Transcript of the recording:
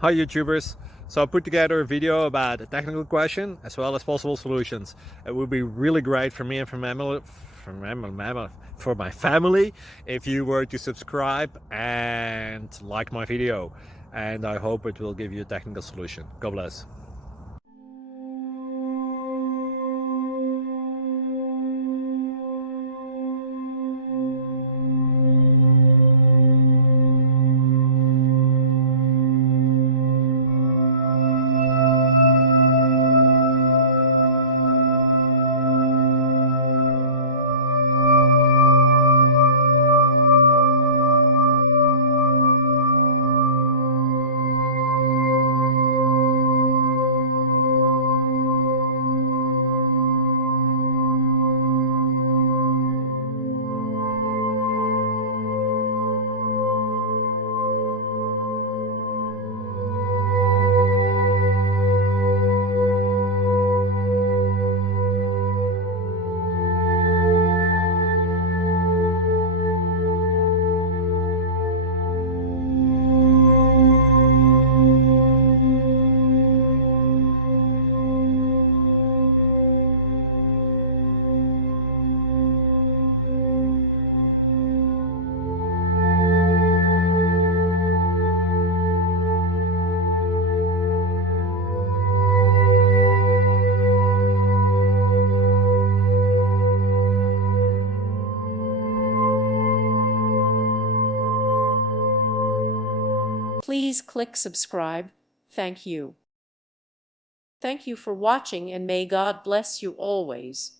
Hi YouTubers! So I put together a video about a technical question as well as possible solutions. It would be really great for me and for my family if you were to subscribe and like my video. And I hope it will give you a technical solution. God bless. Please click subscribe. Thank you. Thank you for watching, and may God bless you always.